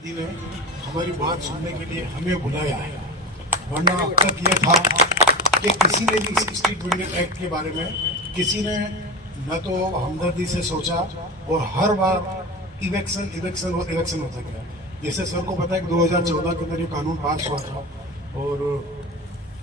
मोदी ने हमारी बात सुनने के लिए हमें बुलाया है, वरना अब तक ये था कि किसी ने भी स्ट्रीट वेंडर एक्ट के बारे में किसी ने न तो हमदर्दी से सोचा और हर बार इलेक्शन इलेक्शन और इलेक्शन होता गया। जैसे सर को पता है कि 2014 के अंदर ये कानून पास हुआ था और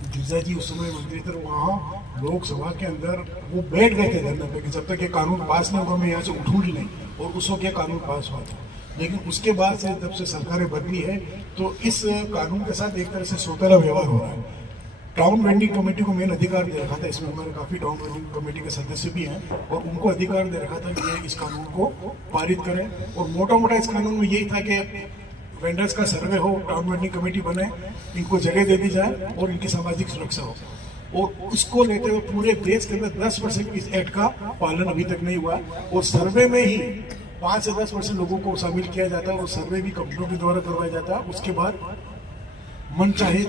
गिरजा जी उस समय मंत्री थे, वहाँ लोकसभा के अंदर वो बैठ गए थे धरने पे कि जब तक ये कानून पास नहीं होगा मैं यहाँ से उठूंगी नहीं, और उस वक्त ये कानून पास हुआ था। लेकिन उसके बाद से जब से सरकारें बदली है तो इस कानून के साथ एक तरह से सौतेला व्यवहार हो रहा है। टाउन वेंडिंग कमेटी को मेन अधिकार दे रखा था, इसमें हमारे काफी टाउन वेंडिंग कमेटी के सदस्य भी हैं, और उनको अधिकार दे रखा था कि ये इस कानून को पारित करें। और मोटा मोटा इस कानून में यही था कि वेंडर्स का सर्वे हो, टाउन वेंडिंग कमेटी बने, इनको जगह दे दी जाए और इनकी सामाजिक सुरक्षा हो। और उसको लेते हुए पूरे देश के अंदर 10% इस एक्ट का पालन अभी तक नहीं हुआ, और सर्वे में ही 5 से 10% लोगों को शामिल किया जाता है और सर्वे भी कंपनियों के द्वारा करवाया जाता है। उसके बाद मन चाहे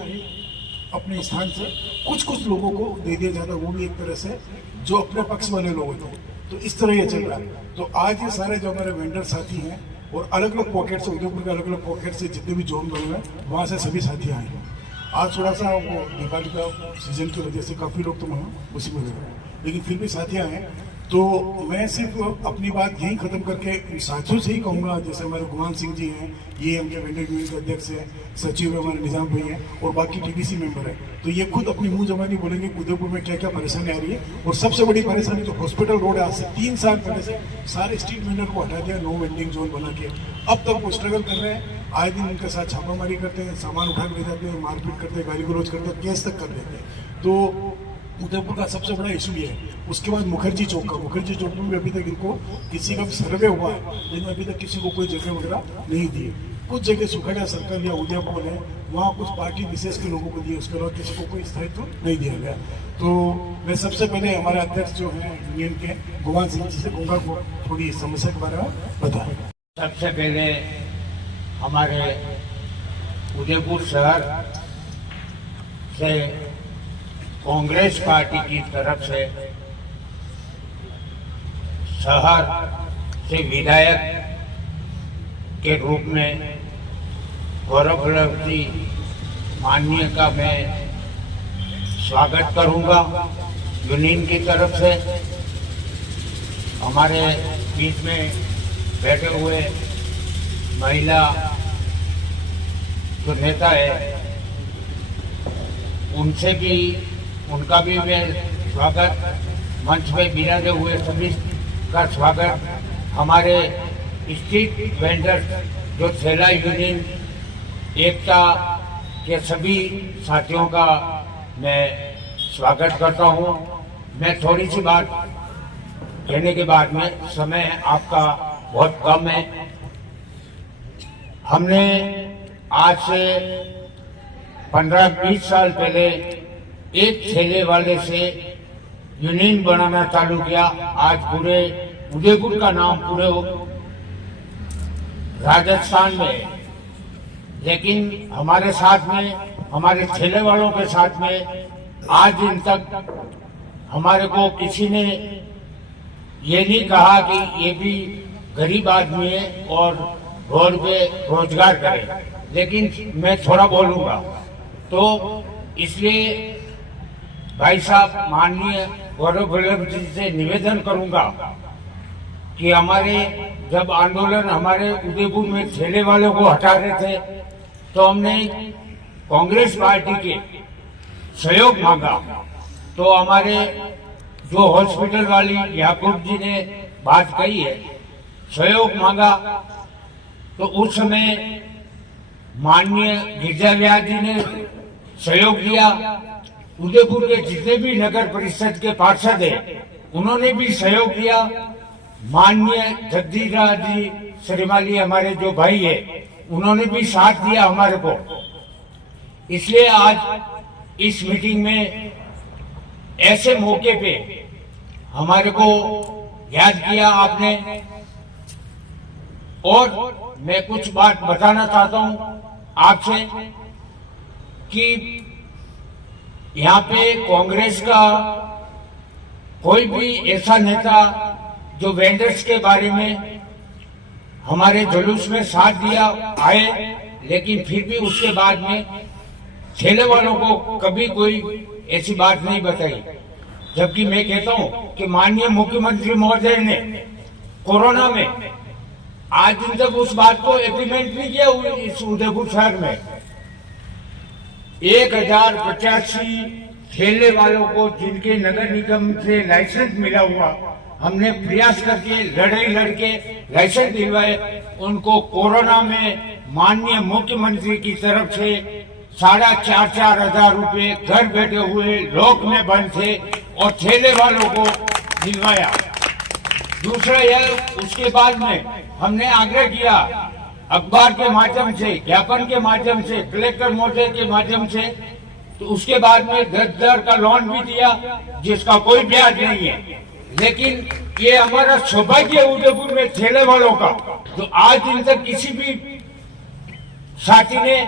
अपने स्थान से कुछ लोगों को दे दिया जाता है, वो भी एक तरह से जो अपने पक्ष वाले लोग होते हैं। तो इस तरह ये चल रहा है। तो आज ये सारे जो हमारे वेंडर साथी हैं और अलग अलग पॉकेट से, उदयपुर के अलग अलग पॉकेट से जितने भी जोन बने हैं वहाँ से सभी साथी आए हैं। आज थोड़ा सा वो दिवाली का सीजन की वजह से काफ़ी लोग तो वहाँ उसी में गए, लेकिन फिर भी साथी आए हैं। तो मैं सिर्फ अपनी बात यही खत्म करके साथियों से ही कहूँगा, जैसे हमारे गुमान सिंह जी हैं, ये हमके वेंडर यूनियन के अध्यक्ष हैं, सचिव है हमारे निजाम भाई हैं, और बाकी टीबीसी मेंबर है। तो ये खुद अपनी मुंह जबानी बोलेंगे उदयपुर में क्या क्या परेशानी आ रही है। और सबसे बड़ी परेशानी तो हॉस्पिटल रोड है, आज से 3 साल पहले से सारे स्ट्रीट वेंडर को हटा दिया, नो वेंडिंग जोन बना के। अब तक वो स्ट्रगल कर रहे हैं, आए दिन उनके साथ छापामारी करते हैं, सामान उठा के ले जाते हैं, मारपीट करते हैं, गाली गलौज करते हैं, केस तक कर देते हैं। तो उदयपुर का सबसे बड़ा इशू ये है। उसके बाद मुखर्जी चौक में भी अभी तक इनको किसी का सर्वे हुआ है, लेकिन अभी तक किसी को कोई जगह वगैरह नहीं दी। कुछ जगह सुखड़ा सर्कल या उदयपुर है, वहाँ कुछ पार्टी विशेष के लोगों को दिए, उसके बाद किसी को कोई स्थायित्व नहीं दिया गया। तो मैं सबसे पहले हमारे अध्यक्ष जो है यूनियन के गुमान सिंह जी से कहूँगा को थोड़ी समस्या के बारे में बताएं। सबसे पहले हमारे उदयपुर शहर से कांग्रेस पार्टी की तरफ से शहर से विधायक के रूप में गौरव जी माननीय का मैं स्वागत करूंगा यूनियन की तरफ से। हमारे बीच में बैठे हुए महिला जो नेता है उनसे भी, उनका भी मैं स्वागत, मंच में बिराजे हुए सभी का स्वागत। हमारे स्ट्रीट वेंडर जो थैला यूनियन एकता के सभी साथियों का मैं स्वागत करता हूं। मैं थोड़ी सी बात कहने के बाद में, समय आपका बहुत कम है। हमने आज से 15-20 साल पहले एक ठेले वाले से यूनियन बनाना चालू किया। आज पूरे उदयपुर का नाम पूरे राजस्थान में है, लेकिन हमारे साथ में, हमारे ठेले वालों के साथ में आज दिन तक हमारे को किसी ने ये नहीं कहा कि ये भी गरीब आदमी है और रोड पे रोजगार करे। लेकिन मैं थोड़ा बोलूंगा तो इसलिए भाई साहब माननीय गौरव जी से निवेदन करूंगा कि हमारे जब आंदोलन हमारे उदयपुर में ठेले वालों को हटा रहे थे तो हमने कांग्रेस पार्टी के सहयोग मांगा। तो हमारे जो हॉस्पिटल वाली याकूब जी ने बात कही है, सहयोग मांगा, तो उस समय माननीय गिरजा जी ने सहयोग दिया। उदयपुर के जितने भी नगर परिषद के पार्षद हैं उन्होंने भी सहयोग दिया। माननीय जगदीश जी श्रीमाली हमारे जो भाई है उन्होंने भी साथ दिया हमारे को। इसलिए आज इस मीटिंग में ऐसे मौके पे हमारे को याद किया आपने, और मैं कुछ बात बताना चाहता हूं आपसे कि यहाँ पे कांग्रेस का कोई भी ऐसा नेता जो वेंडर्स के बारे में हमारे जुलूस में साथ दिया, आए, लेकिन फिर भी उसके बाद में ठेले वालों को कभी कोई ऐसी बात नहीं बताई। जबकि मैं कहता हूँ कि माननीय मुख्यमंत्री महोदय ने कोरोना में आज दिन तक उस बात को इम्प्लीमेंट नहीं किया इस उदयपुर शहर में। 1085 ठेले वालों को जिनके नगर निगम से लाइसेंस मिला हुआ, हमने प्रयास करके लड़ाई लड़के लाइसेंस दिलवाए। उनको कोरोना में माननीय मुख्यमंत्री की तरफ से 4,500 हजार रुपए घर बैठे हुए लॉक में बंद थे और ठेले वालों को दिलवाया। दूसरा यह, उसके बाद में हमने आग्रह किया अखबार के माध्यम से, ज्ञापन के माध्यम से, कलेक्टर महोदय के माध्यम से, तो उसके बाद में 10,000 का लोन भी दिया जिसका कोई ब्याज नहीं है। लेकिन ये हमारा सौभाग्य उदयपुर में ठेले वालों का, तो आज दिन तक किसी भी साथी ने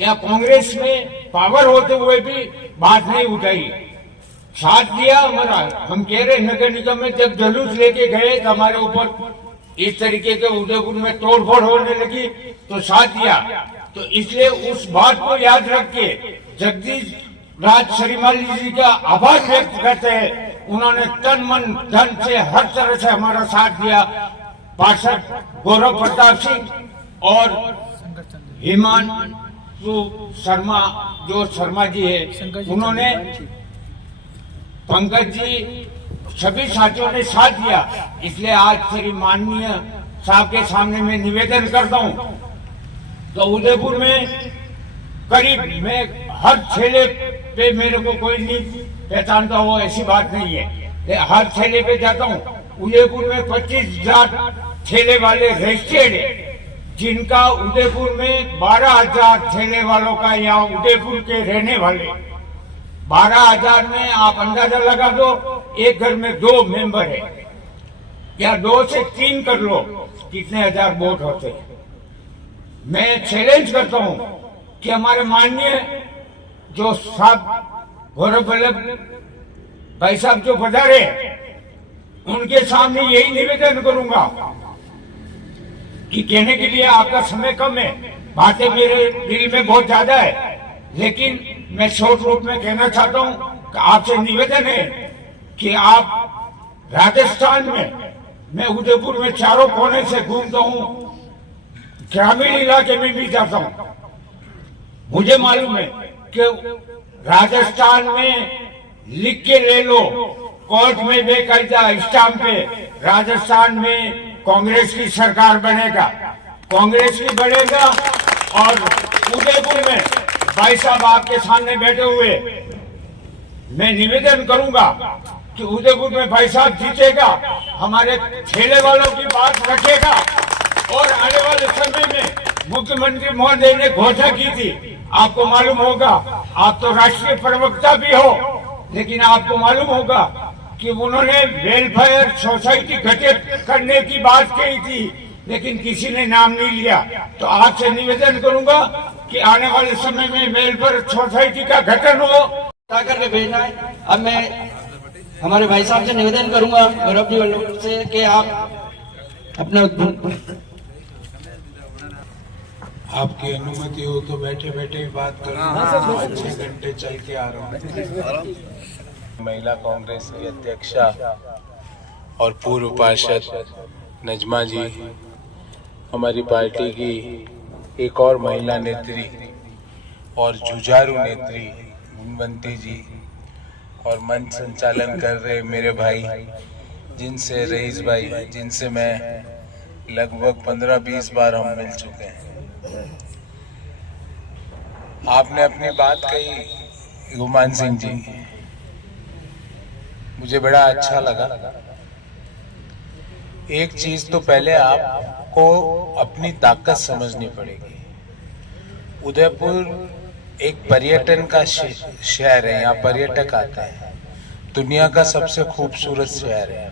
या कांग्रेस में पावर होते हुए भी बात नहीं उठाई, साथ दिया हमारा। हम कह रहे नगर निगम में जब जुलूस लेके गए तो हमारे ऊपर इस तरीके के उदयपुर में तोड़फोड़ होने लगी, तो साथ दिया। तो इसलिए उस बात को याद रख के जगदीश राज श्रीमाली जी का आभार व्यक्त करते हैं। उन्होंने तन मन धन से हर तरह से हमारा साथ दिया। पार्षद गौरव प्रताप सिंह और हिमांशु शर्मा, जो शर्मा जी है, उन्होंने, पंकज जी, सभी साथियों ने साथ दिया। इसलिए आज श्री माननीय साहब के सामने मैं निवेदन करता हूँ। तो उदयपुर में करीब मैं हर ठेले पे, मेरे को कोई नहीं पहचानता हो ऐसी बात नहीं है, हर ठेले पे जाता हूँ। उदयपुर में 25,000 ठेले वाले रजिस्टर्ड है, जिनका उदयपुर में 12,000 ठेले वालों का, यहाँ उदयपुर के रहने वाले 12,000 में आप अंदाजा लगा दो, एक घर में 2 मेंबर है, या 2 से 3 कर लो, कितने हजार वोट होते। मैं चैलेंज करता हूं कि हमारे माननीय जो साहब गौरव वल्लभ भाई साहब जो पधारे, उनके सामने यही निवेदन करूंगा कि कहने के लिए आपका समय कम है, बातें मेरे दिल में बहुत ज्यादा है, लेकिन मैं शॉर्ट रूप में कहना चाहता हूं कि आपसे निवेदन है कि आप राजस्थान में, मैं उदयपुर में चारों कोने से घूमता हूं, ग्रामीण इलाके में भी जाता हूं, मुझे मालूम है कि राजस्थान में लिख के ले लो, कोर्ट में बेकायदा स्टाम्प पे, राजस्थान में कांग्रेस की सरकार बनेगा, कांग्रेस की बनेगा। और उदयपुर में भाई साहब आपके सामने बैठे हुए, मैं निवेदन करूंगा कि उदयपुर में भाई साहब जीतेगा, हमारे ठेले वालों की बात रखेगा। और आने वाले समय में मुख्यमंत्री महोदय ने घोषणा की थी, आपको मालूम होगा, आप तो राष्ट्रीय प्रवक्ता भी हो, लेकिन आपको मालूम होगा कि उन्होंने वेलफेयर सोसाइटी गठित करने की बात कही थी, लेकिन किसी ने नाम नहीं लिया। तो आपसे निवेदन करूंगा कि आने वाले समय में वेलफेयर सोसाइटी का गठन हो, करके भेजना है। अब मैं हमारे भाई साहब से निवेदन करूंगा, गौरव जी वल्लभ से, कि आप अपना, आपकी अनुमति हो तो बैठे बैठे ही बात करूं। 6 घंटे चल के आ रहा हूँ। महिला कांग्रेस की अध्यक्षा और पूर्व पार्षद नजमा जी, हमारी पार्टी की एक और महिला नेत्री और जुझारू नेत्री गुणवंती जी, और मंच संचालन कर रहे मेरे भाई, जिनसे रईस भाई, जिनसे मैं लगभग 15-20 बार हम मिल चुके हैं। आपने अपनी बात कही गुमान सिंह जी, मुझे बड़ा अच्छा लगा। एक चीज तो पहले आपको अपनी ताकत समझनी पड़ेगी। उदयपुर एक पर्यटन का शहर है, यहाँ पर्यटक आते हैं, दुनिया का सबसे खूबसूरत शहर है।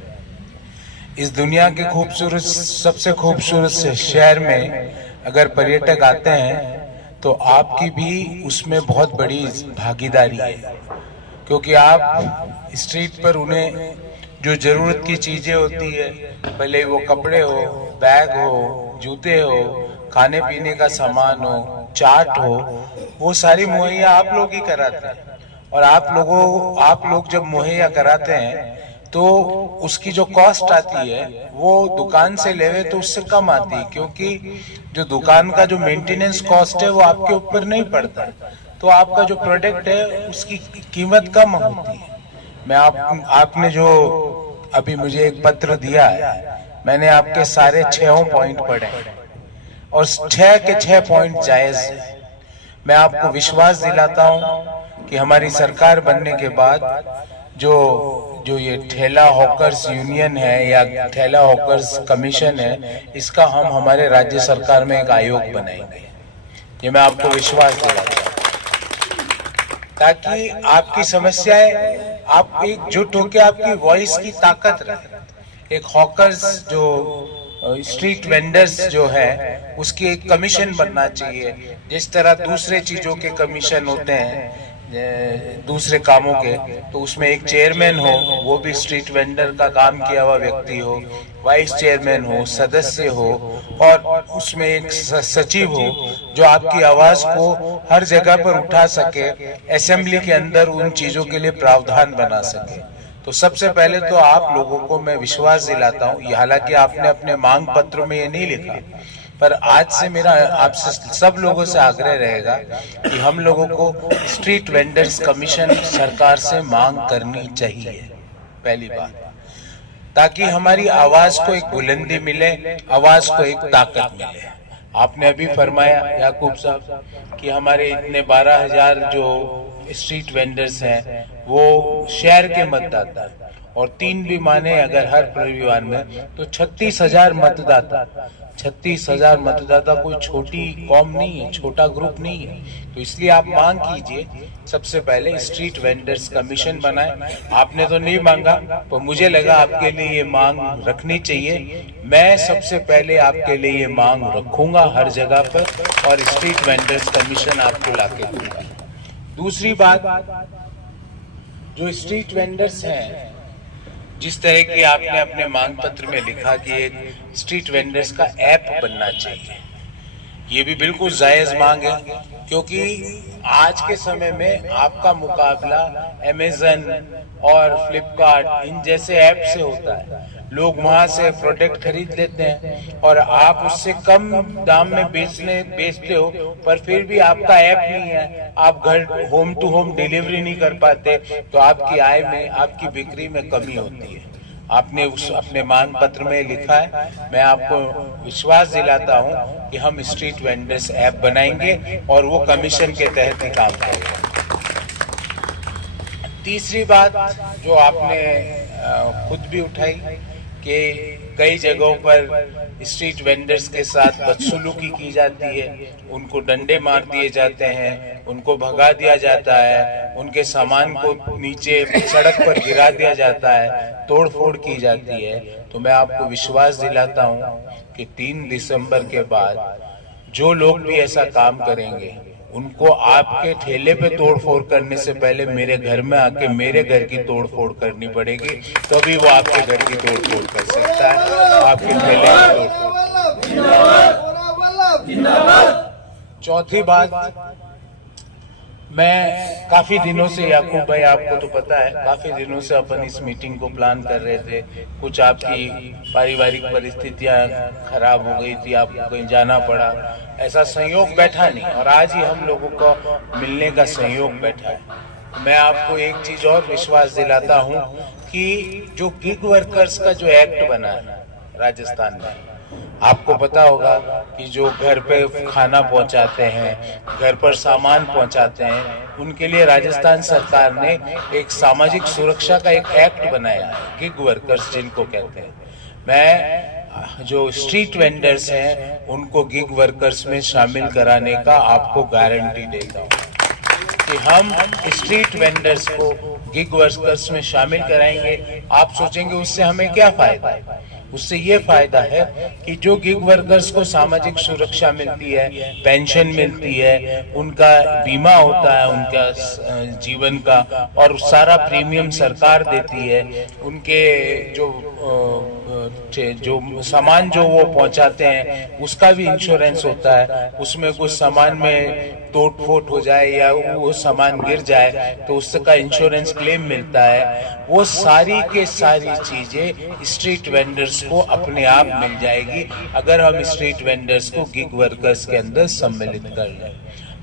इस दुनिया के खूबसूरत, सबसे खूबसूरत शहर में अगर पर्यटक आते हैं तो आपकी भी उसमें बहुत बड़ी भागीदारी है, क्योंकि आप स्ट्रीट पर उन्हें जो जरूरत की चीजें होती है, भले वो कपड़े हो, बैग हो, जूते हो, खाने पीने का सामान हो, चाट हो, वो सारी मुहैया आप लोग ही कराते हैं। और आप लोग जब मुहैया कराते हैं तो उसकी जो कॉस्ट आती है वो दुकान से लेवे तो उससे कम आती है, क्योंकि जो दुकान का जो मेंटेनेंस कॉस्ट है वो आपके ऊपर नहीं पड़ता है, तो आपका जो प्रोडक्ट है उसकी कीमत कम होती है। आपने जो अभी मुझे एक पत्र दिया है, मैंने आपके सारे 6 पॉइंट पढ़े और 6 के 6 पॉइंट जायज है। मैं आपको विश्वास दिलाता हूं कि हमारी सरकार बनने के बाद जो ये ठेला हॉकर्स यूनियन है या ठेला हॉकर्स कमीशन है, इसका हम हमारे राज्य सरकार में एक आयोग बनाएंगे। ये मैं आपको विश्वास दिलाता हूं, ताकि आपकी समस्याएं आप एकजुट होकर आपकी वॉइस की ताकत रहे। एक हॉकर्स जो स्ट्रीट वेंडर्स जो है उसकी एक कमीशन बनना चाहिए, जिस तरह दूसरे चीजों के कमीशन होते हैं दूसरे कामों के, तो उसमें एक चेयरमैन हो, वो भी स्ट्रीट वेंडर का काम किया हुआ व्यक्ति हो, वाइस चेयरमैन हो, सदस्य हो, और उसमें एक सचिव हो जो आपकी आवाज को हर जगह पर उठा सके, असेंबली के अंदर उन चीजों के लिए प्रावधान बना सके। तो सबसे पहले तो आप लोगों को मैं विश्वास दिलाता हूँ, हालांकि आपने अपने मांग पत्र में ये नहीं लिखा, पर आज से मेरा आपसे सब लोगों से आग्रह रहेगा कि हम लोगों को स्ट्रीट वेंडर्स कमीशन सरकार से मांग करनी चाहिए, पहली बात, ताकि हमारी आवाज को एक बुलंदी मिले, आवाज को एक ताकत मिले। आपने अभी फरमाया याकूब साहब कि हमारे इतने 12,000 जो स्ट्रीट वेंडर्स हैं वो शहर के मतदाता, और 3 भी माने अगर हर परिवार में तो 36,000 मतदाता। 36,000 मतदाता कोई छोटी कौम नहीं है, छोटा ग्रुप नहीं है। तो इसलिए आप मांग कीजिए, सबसे पहले स्ट्रीट वेंडर्स कमीशन बनाए। आपने तो नहीं मांगा, तो मुझे लगा आपके लिए ये मांग रखनी चाहिए। मैं सबसे पहले आपके लिए ये मांग रखूंगा हर जगह पर, और स्ट्रीट वेंडर्स कमीशन आपको लाके दूंगा। दूसरी बात, जो स्ट्रीट वेंडर्स हैं, जिस तरह की आपने अपने मांग पत्र में लिखा कि एक स्ट्रीट वेंडर्स का ऐप बनना चाहिए, ये भी बिल्कुल जायज मांग है, क्योंकि आज के समय में आपका मुकाबला अमेज़न और फ्लिपकार्ट इन जैसे ऐप से होता है। लोग वहां से प्रोडक्ट खरीद लेते हैं और आप उससे कम दाम में बेचते हो, पर फिर भी आपका ऐप नहीं है, आप घर होम टू होम डिलीवरी नहीं कर पाते, तो आपकी आय में, आपकी बिक्री में कमी होती है। आपने अपने मांग पत्र में लिखा है, मैं आपको विश्वास दिलाता हूं कि हम स्ट्रीट वेंडर्स ऐप बनाएंगे और वो कमीशन के तहत ही काम करेंगे। तीसरी बात जो आपने खुद भी उठाई कि कई जगहों पर स्ट्रीट वेंडर्स के साथ बदसलूकी की जाती है, उनको डंडे मार दिए जाते हैं, उनको भगा दिया जाता है, उनके सामान को नीचे सड़क पर गिरा दिया जाता है, तोड़ फोड़ की जाती है। तो मैं आपको विश्वास दिलाता हूं कि 3 दिसंबर के बाद जो लोग भी ऐसा काम करेंगे, उनको आपके ठेले पे तोड़फोड़ करने से पहले मेरे घर में आके मेरे घर की तोड़फोड़ करनी पड़ेगी, तभी वो आपके घर की तोड़फोड़ कर सकता है, आपके ठेले की तोड़फोड़। चौथी बात, मैं काफी दिनों से, याकूब भाई आपको तो पता है, काफी दिनों से अपन इस मीटिंग को प्लान कर रहे थे। कुछ आपकी पारिवारिक परिस्थितियां खराब हो गई थी, आपको कहीं जाना पड़ा, ऐसा संयोग बैठा नहीं, और आज ही हम लोगों को मिलने का संयोग बैठा है। मैं आपको एक चीज और विश्वास दिलाता हूं कि जो गिग वर्कर्स का जो एक्ट बना है राजस्थान में, आपको पता होगा कि जो घर पे खाना पहुंचाते हैं, घर पर सामान पहुंचाते हैं, उनके लिए राजस्थान सरकार ने एक सामाजिक सुरक्षा का एक एक्ट बनाया है, गिग वर्कर्स जिनको कहते हैं। मैं जो स्ट्रीट वेंडर्स हैं उनको गिग वर्कर्स में शामिल कराने का आपको गारंटी देता हूँ कि हम स्ट्रीट वेंडर्स को गिग वर्कर्स में शामिल कराएंगे। आप सोचेंगे उससे हमें क्या फायदा है? उससे ये फायदा है कि जो गिग वर्कर्स को सामाजिक सुरक्षा मिलती है, पेंशन मिलती है, उनका बीमा होता है उनका जीवन का, और सारा प्रीमियम सरकार देती है, उनके जो जो सामान जो वो पहुंचाते हैं उसका भी इंश्योरेंस होता है। उसमें कुछ सामान में टूट फूट हो जाए या वो सामान गिर जाए तो उसका इंश्योरेंस क्लेम मिलता है। वो सारी के सारी चीजें स्ट्रीट वेंडर्स को अपने आप मिल जाएगी अगर हम स्ट्रीट वेंडर्स को गिग वर्कर्स के अंदर सम्मिलित कर लें।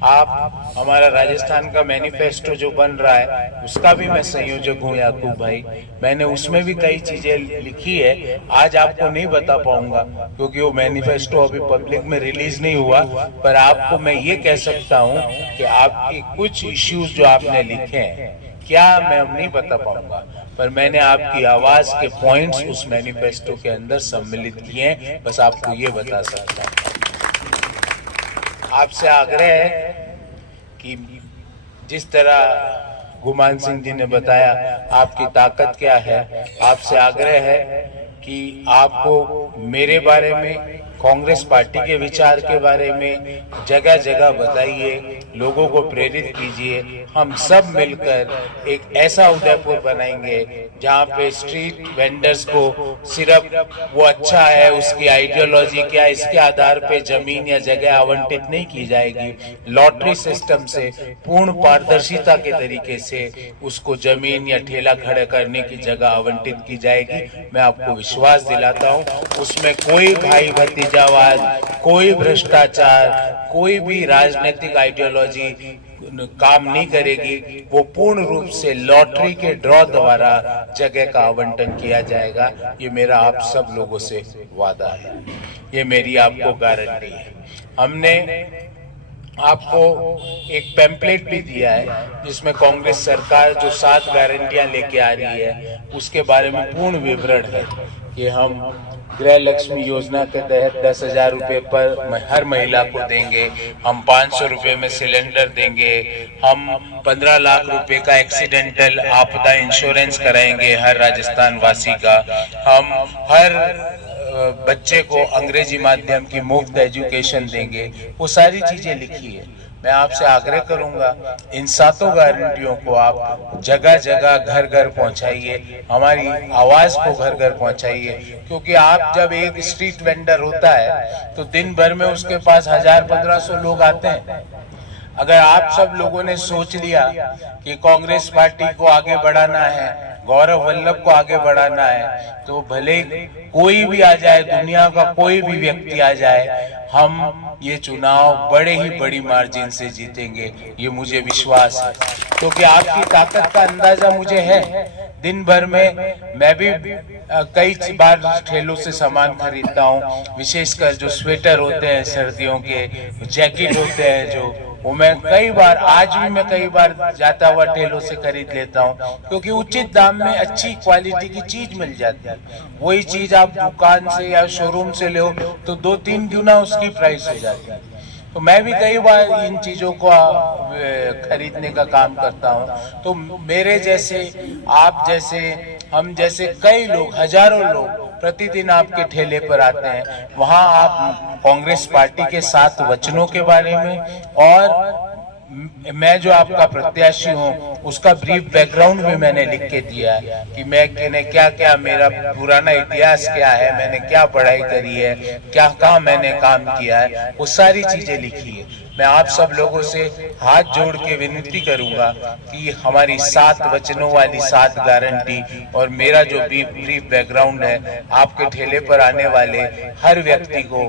आप हमारा राजस्थान का मैनिफेस्टो जो बन रहा है उसका भी मैं संयोजक हूँ याकूब भाई। मैंने उसमें भी कई चीजें लिखी है, आज आपको नहीं बता पाऊंगा क्योंकि वो मैनिफेस्टो अभी पब्लिक में रिलीज नहीं हुआ, पर आपको मैं ये कह सकता हूँ कि आपके कुछ इश्यूज जो आपने लिखे हैं क्या मैं नहीं बता पाऊंगा, पर मैंने आपकी आवाज के पॉइंट्स उस मैनिफेस्टो के अंदर सम्मिलित किए हैं। बस आपको ये बता सकता हूँ। आपसे आग्रह है कि जिस तरह गुमान सिंह जी ने बताया आपकी ताकत क्या है, आपसे आग्रह है कि आपको मेरे बारे में, कांग्रेस पार्टी के विचार के बारे में जगह जगह बताइए, लोगों को प्रेरित कीजिए। हम सब मिलकर एक ऐसा उदयपुर बनाएंगे जहाँ पे स्ट्रीट वेंडर्स को सिर्फ वो अच्छा है, उसकी आइडियोलॉजी क्या है, इसके आधार पे जमीन या जगह आवंटित नहीं की जाएगी। लॉटरी सिस्टम से पूर्ण पारदर्शिता के तरीके से उसको जमीन या ठेला खड़ा करने की जगह आवंटित की जाएगी। मैं आपको विश्वास दिलाता हूँ उसमें कोई भाई भतीजावाद, कोई भ्रष्टाचार, कोई भी राजनीतिक आइडियोलॉजी काम नहीं करेगी। वो पूर्ण रूप से लॉटरी के ड्रॉ द्वारा जगह का आवंटन किया जाएगा। ये मेरा आप सब लोगों से वादा है, ये मेरी आपको गारंटी है। हमने आपको एक पैम्पलेट भी दिया है जिसमें कांग्रेस सरकार जो 7 गारंटियां लेके आ रही है उसके बारे में पूर्ण विवरण है कि हम गृह लक्ष्मी योजना के तहत 10,000 रुपए पर हर महिला को देंगे, हम 500 रुपए में सिलेंडर देंगे, हम 15 लाख रुपए का एक्सीडेंटल आपदा इंश्योरेंस कराएंगे हर राजस्थान वासी का, हम हर बच्चे को अंग्रेजी माध्यम की मुफ्त एजुकेशन देंगे। वो सारी चीजें लिखी है। मैं आपसे आग्रह करूंगा इन 7 गारंटियों को आप जगह जगह घर घर पहुंचाइए, हमारी आवाज को घर घर पहुंचाइए, क्योंकि आप जब एक स्ट्रीट वेंडर होता है तो दिन भर में उसके पास 1000-1500 लोग आते हैं। अगर आप सब लोगों ने सोच लिया कि कांग्रेस पार्टी को आगे बढ़ाना है, गौरव वल्लभ को आगे बढ़ाना है, तो भले कोई भी आ जाए, दुनिया का कोई भी व्यक्ति आ जाए, हम ये चुनाव बड़े ही बड़ी मार्जिन से जीतेंगे, ये मुझे विश्वास है। क्योंकि आपकी ताकत का अंदाजा मुझे है। दिन भर में मैं भी कई बार ठेलों से सामान खरीदता हूँ, विशेषकर जो स्वेटर होते हैं सर्दियों के, जैकेट होते हैं जो, वो मैं कई बार, आज भी मैं कई बार जाता हुआ ठेलों से खरीद लेता हूँ, क्योंकि उचित दाम में अच्छी क्वालिटी की चीज मिल जाती है। वही चीज आप दुकान से या शोरूम से ले तो 2-3 गुना उसकी प्राइस हो जाती है। तो मैं भी कई बार इन चीजों को खरीदने का काम करता हूँ। तो मेरे जैसे, आप जैसे, हम जैसे कई लोग, हजारों लोग प्रतिदिन आपके ठेले पर आते हैं। वहाँ आप कांग्रेस पार्टी के 7 वचनों के बारे में और मैं जो आपका प्रत्याशी हूँ उसका ब्रीफ बैकग्राउंड भी मैंने लिख के दिया है कि मैंने क्या क्या, मेरा पुराना इतिहास क्या है, मैंने क्या पढ़ाई करी है, क्या कहाँ मैंने काम किया है, वो सारी चीजें लिखी है। मैं आप सब लोगों से हाथ जोड़ के विनती करूंगा कि हमारी 7 वचनों वाली 7 गारंटी और मेरा जो ब्रीफ बैकग्राउंड है आपके ठेले पर आने वाले हर व्यक्ति को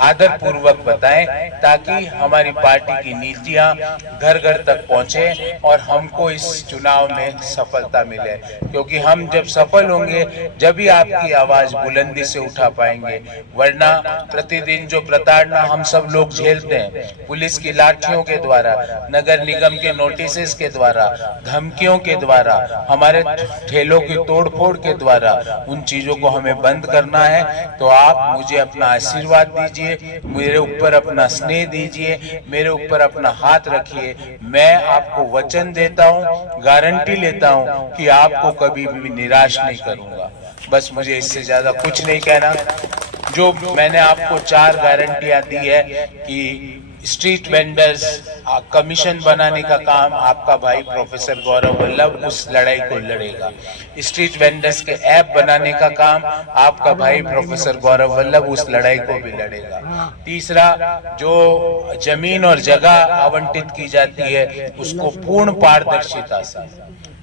आदर पूर्वक बताएं, ताकि हमारी पार्टी की नीतियां घर घर तक पहुंचे और हमको इस चुनाव में सफलता मिले। क्योंकि हम जब सफल होंगे जब ही आपकी आवाज बुलंदी से उठा पाएंगे, वरना प्रतिदिन जो प्रताड़ना हम सब लोग झेलते हैं, पुलिस की लाठियों के द्वारा, नगर निगम के नोटिस के द्वारा, धमकियों के द्वारा, हमारे ठेलों की तोड़फोड़ के द्वारा, उन चीजों को हमें बंद करना है। तो आप मुझे अपना आशीर्वाद दीजिए, मेरे ऊपर अपना स्नेह दीजिए, मेरे ऊपर अपना हाथ रखिए। मैं आपको वचन देता हूँ, गारंटी लेता हूँ कि आपको कभी भी निराश नहीं करूंगा। बस मुझे इससे ज्यादा कुछ नहीं कहना। जो मैंने आपको 4 गारंटियां दी है कि स्ट्रीट वेंडर्स कमीशन बनाने का काम आपका भाई प्रोफेसर गौरव वल्लभ उस लड़ाई को लड़ेगा। स्ट्रीट वेंडर्स के ऐप बनाने का काम आपका भाई प्रोफेसर गौरव वल्लभ उस लड़ाई को भी लड़ेगा। तीसरा, जो जमीन और जगह आवंटित की जाती है उसको पूर्ण पारदर्शिता से,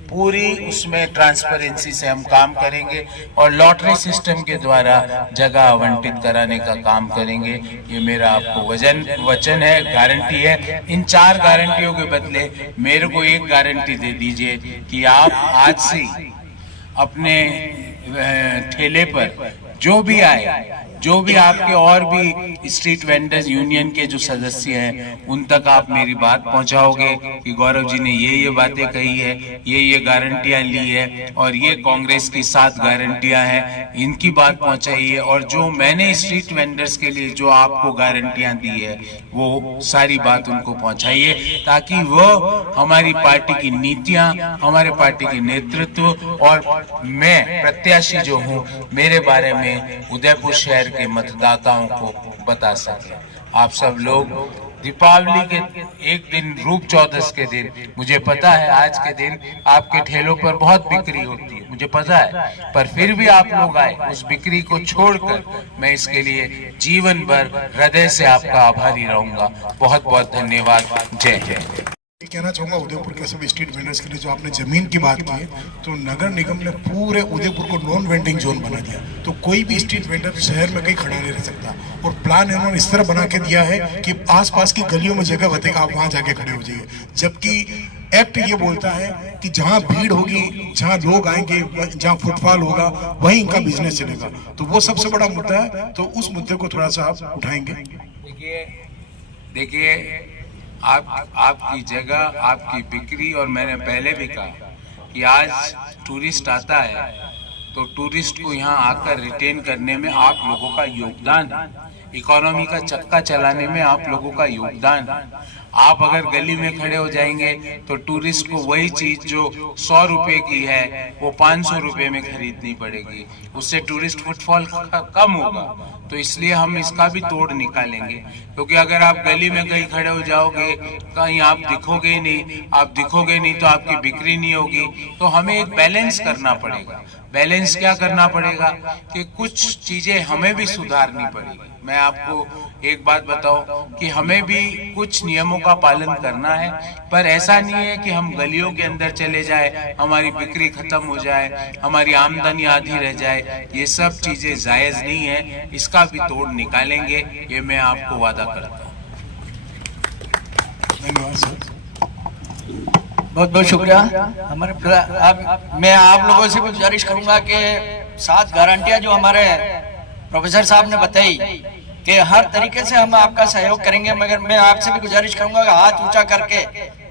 पूरी उसमें ट्रांसपेरेंसी से हम काम करेंगे और लॉटरी सिस्टम के द्वारा जगह आवंटित कराने का काम करेंगे। ये मेरा आपको वचन है, गारंटी है। इन 4 गारंटियों के बदले मेरे को एक गारंटी दे दीजिए कि आप आज से अपने ठेले पर जो भी आए, जो भी आपके और भी स्ट्रीट वेंडर्स यूनियन के जो सदस्य हैं, उन तक आप मेरी बात पहुंचाओगे कि गौरव जी ने ये बातें कही है, ये गारंटियां ली है और ये कांग्रेस की 7 गारंटियां हैं, इनकी बात पहुंचाइए। और जो मैंने स्ट्रीट वेंडर्स के लिए जो आपको गारंटियां दी है वो सारी बात उनको पहुंचाइए, ताकि वो हमारी पार्टी की नीतियां, हमारे पार्टी के नेतृत्व और मैं प्रत्याशी जो हूं, मेरे बारे में उदयपुर शहर के मतदाताओं को बता सके। आप सब लोग दीपावली के एक दिन, रूप चौदस के दिन, मुझे पता है आज के दिन आपके ठेलों पर बहुत बिक्री होती है, मुझे पता है, पर फिर भी आप लोग आए, उस बिक्री को छोड़कर मैं इसके लिए जीवन भर हृदय से आपका आभारी रहूंगा। बहुत बहुत धन्यवाद। जय जय। कहना चाहूंगा उदयपुर के सब स्ट्रीट वेंडर्स के लिए, जो आपने जमीन की बात की है, तो नगर निगम ने पूरे उदयपुर को नॉन वेंडिंग जोन बना दिया, तो कोई भी स्ट्रीट वेंडर शहर में कहीं खड़ा नहीं रह सकता। और प्लान इन्होंने इस तरह बना के दिया है कि आसपास की गलियों में जगह बतेगा, आप वहां जाके खड़े हो जाइए। जबकि एक्ट ये बोलता है कि जहां भीड़ होगी, जहां लोग आएंगे, जहां फुटफॉल होगा, वहीं इनका बिजनेस चलेगा। तो वो सबसे बड़ा मुद्दा है, तो उस मुद्दे को थोड़ा सा आप उठाएंगे। देखिए, आपकी जगह, आपकी बिक्री, और मैंने पहले भी कहा कि आज टूरिस्ट आता है तो टूरिस्ट को यहाँ आकर रिटेन करने में आप लोगों का योगदान, इकोनॉमी का चक्का चलाने में आप लोगों का योगदान। आप अगर गली में खड़े हो जाएंगे तो टूरिस्ट को वही चीज जो 100 रुपए की है वो 500 रुपए में खरीदनी पड़ेगी, उससे टूरिस्ट फुटफॉल कम होगा। तो इसलिए हम इसका भी तोड़ निकालेंगे, क्योंकि अगर आप गली में कहीं खड़े हो जाओगे, कहीं आप दिखोगे नहीं तो आपकी बिक्री नहीं होगी। तो हमें एक बैलेंस करना पड़ेगा। बैलेंस क्या करना पड़ेगा कि कुछ चीजें हमें भी सुधारनी पड़ेगी। मैं आपको एक बात बताऊं कि हमें भी कुछ नियमों का पालन करना है, पर ऐसा नहीं है कि हम गलियों के अंदर चले जाए, हमारी बिक्री खत्म हो जाए, हमारी आमदनी आधी रह जाए। ये सब चीजें जायज नहीं है, इसका भी तोड़ निकालेंगे, ये मैं आपको वादा करता हूँ। धन्यवाद सर। बहुत बहुत शुक्रिया। मैं आप लोगों से भी गुजारिश करूंगा कि 7 गारंटियां जो हमारे प्रोफेसर साहब ने बताई कि हर तरीके से हम आपका सहयोग करेंगे, मगर मैं आपसे भी गुजारिश करूंगा कि हाथ ऊंचा करके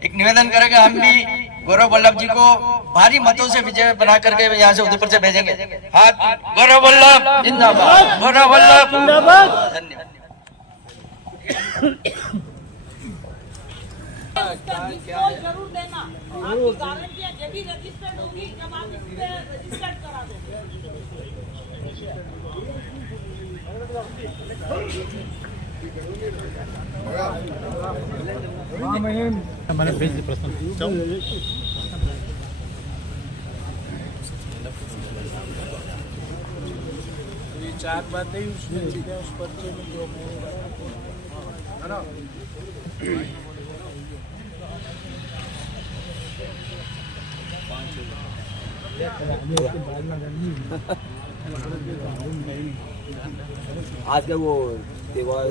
एक निवेदन करेंगे, हम भी गौरव वल्लभ जी को भारी मतों से विजय बना करके यहाँ से उदयपुर से भेजेंगे। हाथ, गौरव वल्लभ जिंदाबाद, गौरव वल्लभ जिंदाबाद। धन्यवाद। जरूर देना, आपकी गारंटियां जब भी रजिस्टर्ड होगी, जब आप इस पे रजिस्टर्ड करा दोगे। हमारे भेज प्रश्न 4 बातें ही उसमें चीजें उस पर्चे में जो है ना। आज का वो त्योहार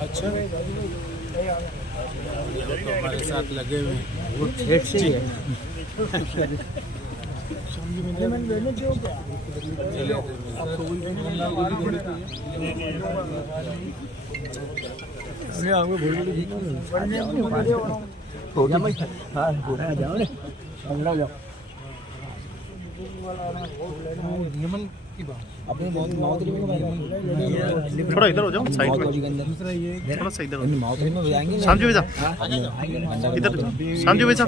अच्छा तो हमारे साथ लगे हुए हैं, वो ठेठ से ही है। थोड़ा इधर हो जाओ साइड में, थोड़ा सा इधर हो जाओ। समझो भैया इधर, समझो भैया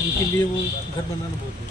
उनके लिए वो घर बनाना बहुत है।